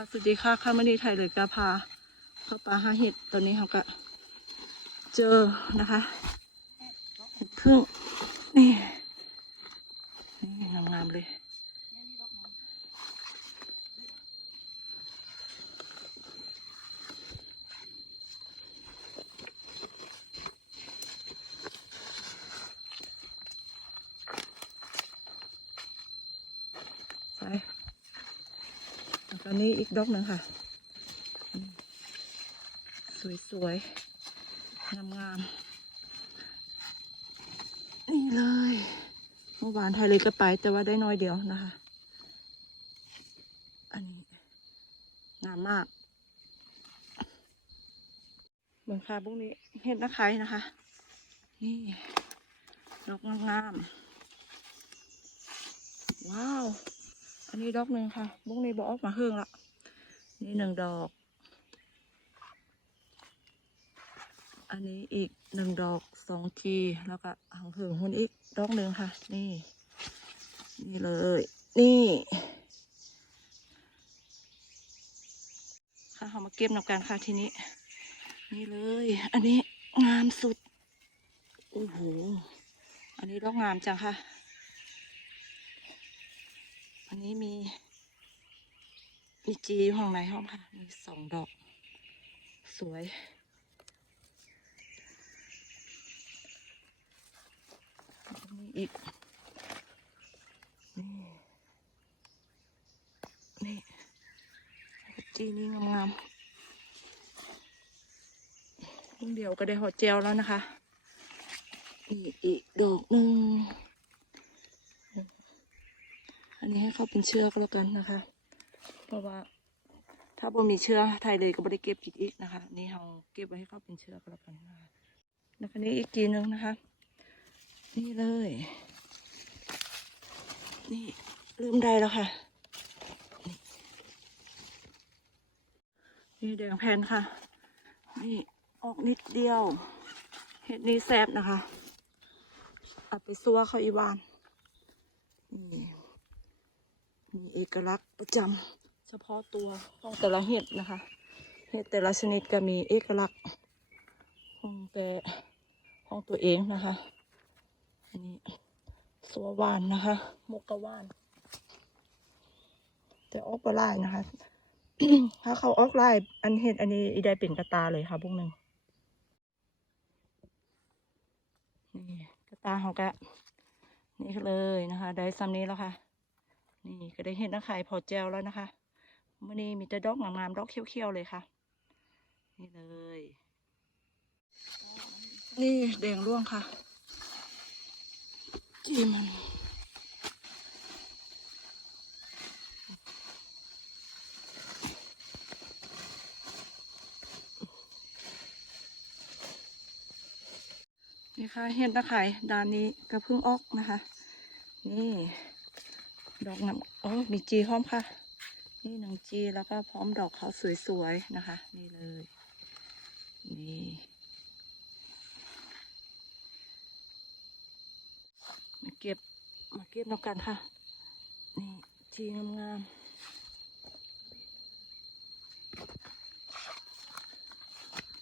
ค่ะสวัสดีค่ะข้ามานีไทยเลยกาพาเข้าปลาหาเห็ดตอนนี้เขาก็เจอนะคะเห็ดพึ่งนี่นี่งามๆเลยใช่ แล้วก็นี้อีกดอกหนึ่งค่ะ สวยๆ งามๆ นี่เลย เมื่อวานไทยเลยก็ไป แต่ว่าได้น้อยเดียวนะคะ อันนี้ งามมากเหมือนค่ะพวกนี้เห็ดนะไครนะคะ นี่ดอกงามๆ ว้าว อันนี้ดอกหนึ่งค่ะ บุ้งนี้บออกมาเฮืองละนี่หนึ่งดอก อันนี้อีกหนึ่งดอกสองทีแล้วก็หางเหิงหุ่นอีกดอกหนึ่งค่ะ นี่ นี่เลย นี่ค่ะเอามาเก็บนำกันค่ะทีนี้ นี่เลย อันนี้งามสุดโอ้โหอันนี้ดอกงามจังค่ะ อันนี้มี มีจีอยู่ห้องในห้องค่ะ มีสองดอก สวย มีอีก นี่ นี่ จีนี่งามๆเดี๋ยวก็ได้หอเจลแล้วนะคะ อีกอีกดอกหนึ่ง นนี้ให้เขาเป็นเชือกแล้วกันนะคะ เพราะว่า ถ้าบ่มีเชือกไทยเลยก็บ่ได้เก็บกินอีกนะคะ นี่เราเก็บไว้ให้เขาเป็นเชือกแล้วกันนะคะแล้วคันนี้อีกทีหนึงนะคะ นี่เลย นี่ลืมได้แล้วค่ะนี่แดงแผ่นค่ะ นี่ออกนิดเดียว เห็ดนี้แซบนะคะเอาไปซัวเขาอีวาน มี เอกลักษณ์ประจำเฉพาะตัวของแต่ละเห็ดนะคะ เห็ดแต่ละชนิดก็มีเอกลักษณ์ของแต่ของตัวเองนะคะอันนี้สัวหวานนะคะมกกะวาน แต่ออกปลายนะคะ ถ้าเขาออกลายอันเห็ดอันนี้อีได้เป็นกระตาเลยค่ะพวกหนึ่งนี่กระตาเขาก็นี่เลยนะคะ ได้ซ้ำนี้แล้วค่ะ นี่ก็ได้เห็นนักขายพอแจวแล้วนะคะมื่อนี้มีแต่ดอกงามๆดอกเขียวๆเลยค่ะ นี่เลย นี่แดงร่วงค่ะจีมันนี่ค่ะเห็ดตะไคร่ด้านนี้ก็เพิ่งออกนะคะ นี่ ดอกงามอ๋อมีจีพร้อมค่ะ นี่หนึ่งจีแล้วก็พร้อมดอกเขาสวยๆนะคะ นี่เลย นี่มาเก็บมาเก็บนกกันค่ะ นี่จีงามๆ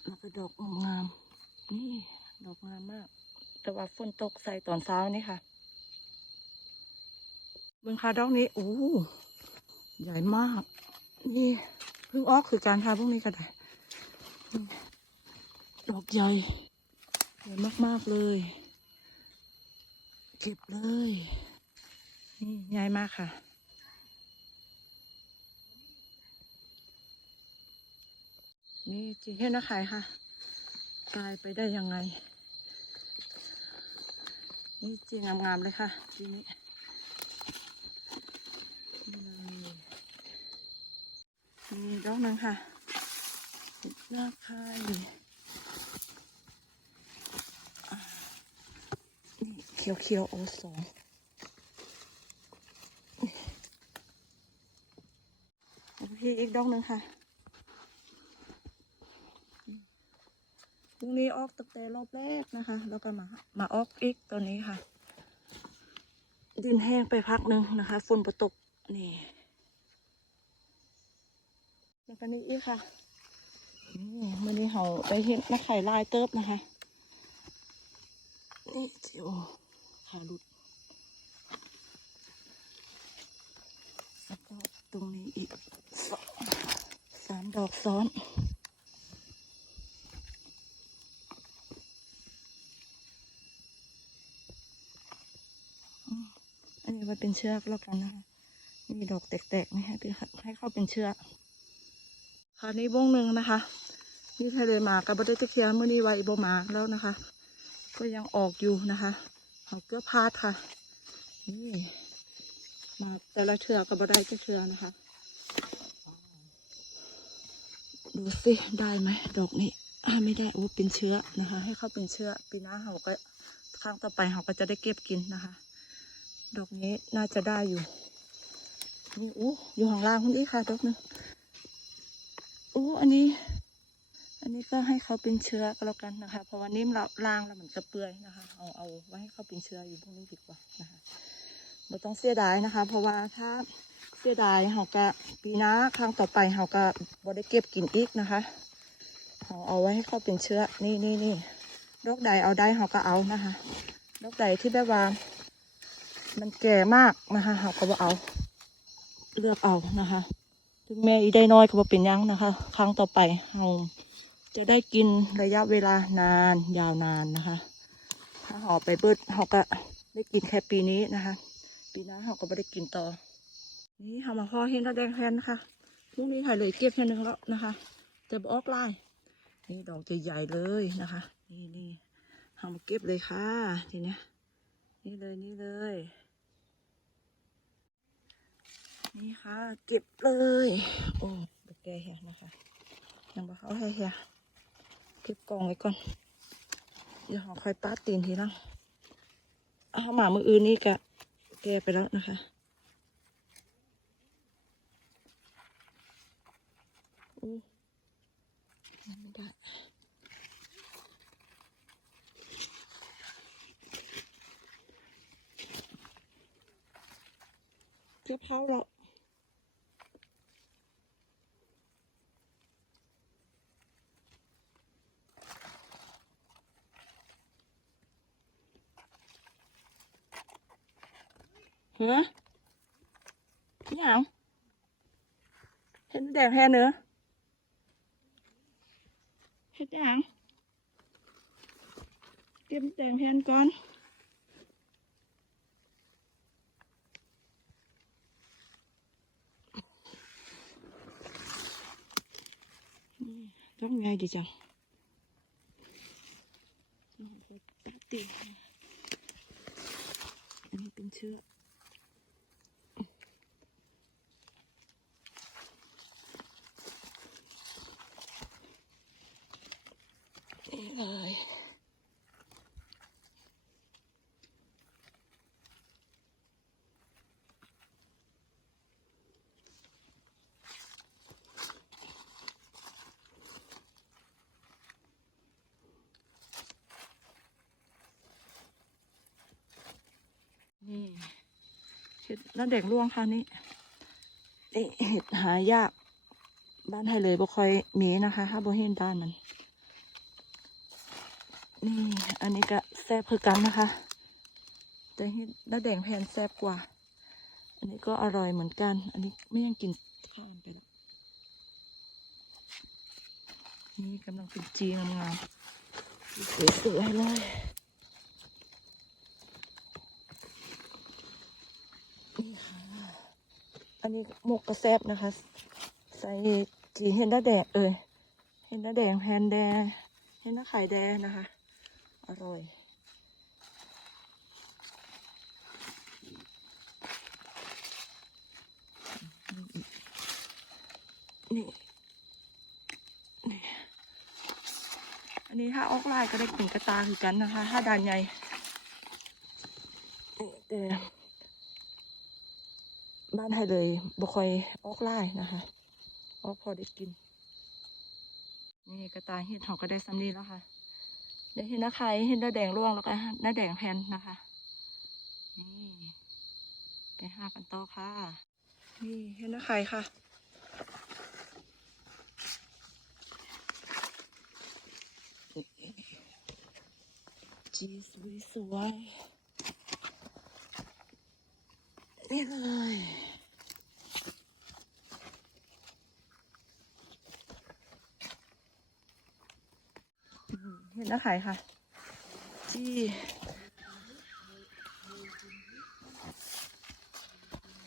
แล้วก็ดอกงาม นี่ ดอกงามมาก แต่ว่าฝนตกใส่ตอนเช้านี่ค่ะ บื้อคาดอกนี้โอ้ใหญ่มาก นี่เพิ่งออกคือการทาพวกนี้ก็ได้นี่ดอกใหญ่ใหญ่มากๆเลย เก็บเลย นี่ใหญ่มากค่ะนี่จีเห็นนะขายค่ะกลายไปได้ยังไง นี่จีงามๆเลยค่ะจีนี้นี่เลย นี่ดอกหนึงค่ะเห็ดหน้าไข่อ่านี่เขียวเขียวโอสองพี่อีกดอกหนึ่งค่ะพรุ่งนี้ออกตั้งแต่รอบแรกนะคะ แล้วก็มา มาออกอีกตอนนี้ค่ะ ดินแห้งไปพักหนึ่งนะคะ ฝนประตกนี่ แล้วก็นี่อีกค่ะมื่อนี้เขาไปเห็นนักไข่ลายเติบนะคะนี่โอขาหลุดแล้วก็ตรงนี้อีกสสามดอกซ้อนอันนี้ไว้เป็นเชือกแล้วกันนะคะมีดอกแตกๆไหมให้ให้เข้าเป็นเชือก คราวนี้วงหนึ่งนะคะ นี่ทะเลหมากกับบไดตะเคียนเมื่อนี้ไว้บหมากแล้วนะคะ ก็ยังออกอยู่นะคะเอาเกลือพาดค่ะนี่มาแต่ละเชือกับบไดตะเคียนนะคะ ดูสิได้ไหมดอกนี้อไม่ได้โอ้เป็นเชื้อนะคะ ให้เข้าเป็นเชื้อปีหน้าเราก็ครั้งต่อไปเราก็จะได้เก็บกินนะคะ ดอกนี้น่าจะได้อยู่นี่โอ้อยู่ข้างล่างคุณอีกค่ะดอกหนึง อ้อันนี้ อันนี้ก็ให้เขาเป็นเชื้อก็แล้วกันนะคะ เพราะว่านิ่มเราล่างแล้วเหมือนกระเปื่อยนะคะ เอาเอาไว้ให้เขาเป็นเชื้ออยู่พวกนี้ดีกว่านะคะเราต้องเสียดายนะคะ เพราะว่าถ้าเสียดายเขาก็ปีหน้าครั้งต่อไปเขาก็บ่ได้เก็บกินอีกนะคะเขาเอาไว้ให้เขาเป็นเชื้อนี่นี่นี่ดอกใดเอาได้เขาก็เอานะคะดอกใดที่แบบว่า มันแก่มากนะคะเขาก็บ่เอาเลือกเอานะคะ ถึงแม้อีได้น้อยก็บ่เป็นยังนะคะ ครั้งต่อไปเราจะได้กินระยะเวลานานยาวนานนะคะ ถ้าห่อไปเบิดเราก็ได้กินแค่ปีนี้นะคะ ปีหน้าเราก็ไม่ได้กินต่อ นี่เรามาพ่อเห็นแล้วแดงแพนนะคะพรุ่งนี้ถ่ายเลยเก็บแค่นึงแล้วนะคะจะบออกลายนี่ดอกใหญ่เลยนะคะ นี่นี่เรามาเก็บเลยค่ะทีเนี้ยนี่เลยนี่เลย นี่ค่ะ เก็บเลย โอ้ดอกแก่แฮนะคะ ยังบ่เขาให้แฮะเก็บกองไว้ก่อน เดี๋ยวเราค่อยปาดตีนทีหลังเอาหมามืออื่นนี่กะแกไปแล้วนะคะอู้ไม่ได้เก็บ เท้าแล้วฮะนี่หยังเห็นแดงแพนเนื้อเห็นหยังเก็บแดงแพนก่อนนี่ต้องไงดีจังลองไปตัดติอันนี้เป็นเชื้อ นี่เลยนี่ เห็ดน้าเด็กร่วงค่ะนี่นี่เห็ดหายาก บ้านไทยเลยบ่ค่อยมีนะคะถ้าบ่เห็นด้านมัน นี่ อันนี้ก็แซ่บคือกันนะคะ แต่เห็ดน้าแดงแพนแซ่บกว่า อันนี้ก็อร่อยเหมือนกัน อันนี้ไม่ยังกินข้าวมันไปแล้วนี่กำลังเป็นจีงามๆสวยๆเลย นี่ค่ะ อันนี้หมกกระแซบนะคะ ใส่จีเห็นน้าแดงเอ้ยเห็นน้าแดงแพนแดงเห็นน้าไข่แดงนะคะ อร่อยนี่นี่ อันนี้ถ้าออกลายก็ได้กลิ่นกระตาคือกันนะคะ ถ้าดานใหญ่นี่แต่ บ้านไทยเลยบ่ค่อยออกไล่นะคะออกพอได้กิน นี่กระต่ายเห็ดหอกก็ได้สำลีแล้วค่ะ เดี๋ยวเห็ดนะไครเห็ดหน้าแดงร่วงแล้วก็หน้าแดงแผ่นนะคะ นี่ไปหากันต่อค่ะ นี่เห็ดนะไครค่ะจีสวยสวย ๆนี่เลยเห็นแล้วขายค่ะจี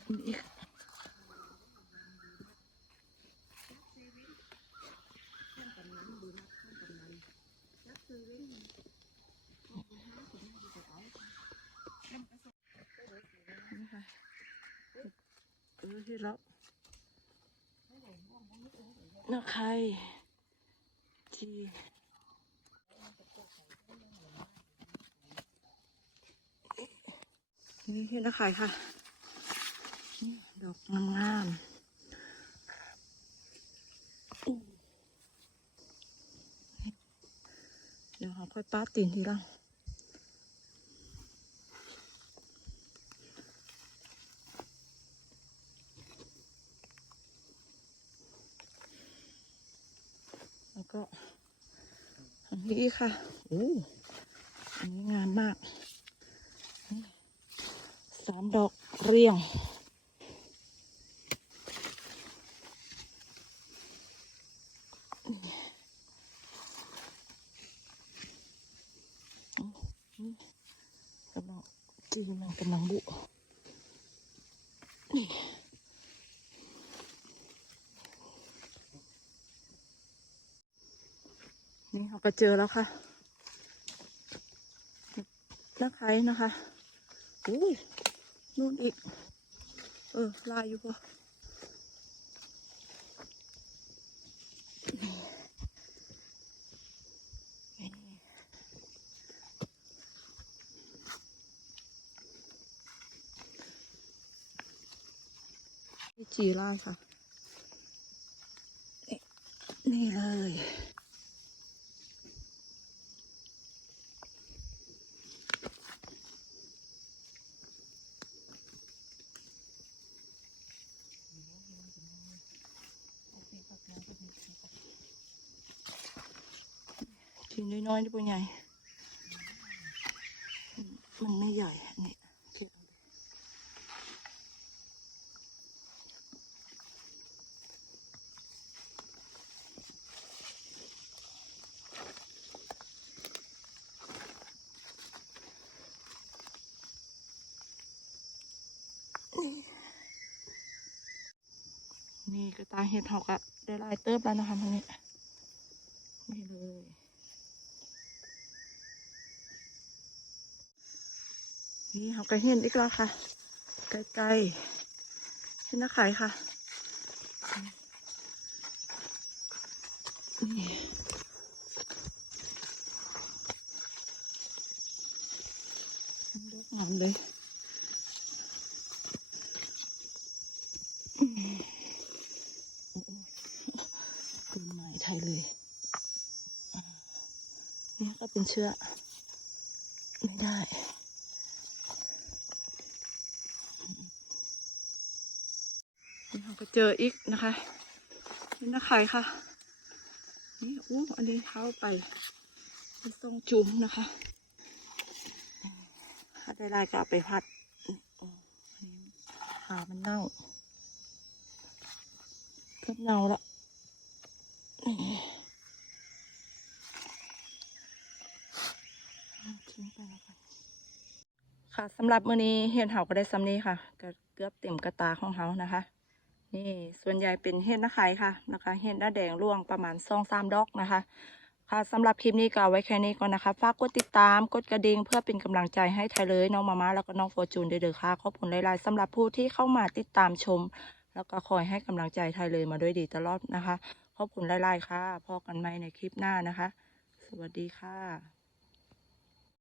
นี่นี่ค่ะ เออที่แล้วนะใครจีนี่เห็นตะไคร่ค่ะนี่ดอกงามๆอู้เดี๋ยวเราค่อยป้าดตีนทีหลังแล้วก็อันนี้อีก ค่ะโอ้อันนี้งามมาก สามดอกเรียง กำลังจีมันกำลังบุนี่นี่เรา ก็เจอแล้วค่ะนักไครนะคะอุ้ยนู่นอีก เออ ลายอยู่ปะนี่จีลาค่ะ นี่นี่เลย ทีน้อยๆนี่เป็นไงมันไม่ใหญ่นนี้เก็บเอาไปนี่กระตาเห็ดหอกอะได้ลายเติบแล้วนะคะทางนี้เลย นี่เขา ก็เห็นอีกแล้วค่ะ ไกลๆเห็นนะขายค่ะนี่ลูกงามเลยเป็นไม้ไทยเลย นี่ก็เป็นเชื้อไม่ได้ นี่เราก็เจออีกนะคะนี่นะไข่ค่ะ นี่อู้อันนี้เข้าไปเป็นทรงจุ่มนะคะถ้าได้ลายก็เอาไปพัดนี่โอ้อันนี้ขามันเน่าเพิ่มเน่าล้วนี่เอาทิ้งไปแล้วค่ะสำหรับมื้อนี้เห็ดเหาก็ได้ซ้ำนี้ค่ะ เกือบเต็มกระตาของเฮานะคะ นี่ส่วนใหญ่เป็นเห็ดนะไข่ค่ะนะคะเห็ดหน้าแดงร่วงประมาณสองสามดอกนะคะ ค่ะสำหรับคลิปนี้ก็ไว้แค่นี้ก่อนนะคะฝากกดติดตามกดกระดิ่งเพื่อเป็นกำลังใจให้ไทยเลยน้องมาม่าแล้วก็น้องโฟร์จูนเด้อค่ะขอบคุณหลายๆสำหรับผู้ที่เข้ามาติดตามชม แล้วก็คอยให้กำลังใจไทยเลยมาด้วยดีตลอดนะคะขอบคุณหลายๆค่ะพอกันใหมในคลิปหน้านะคะ สวัสดีค่ะ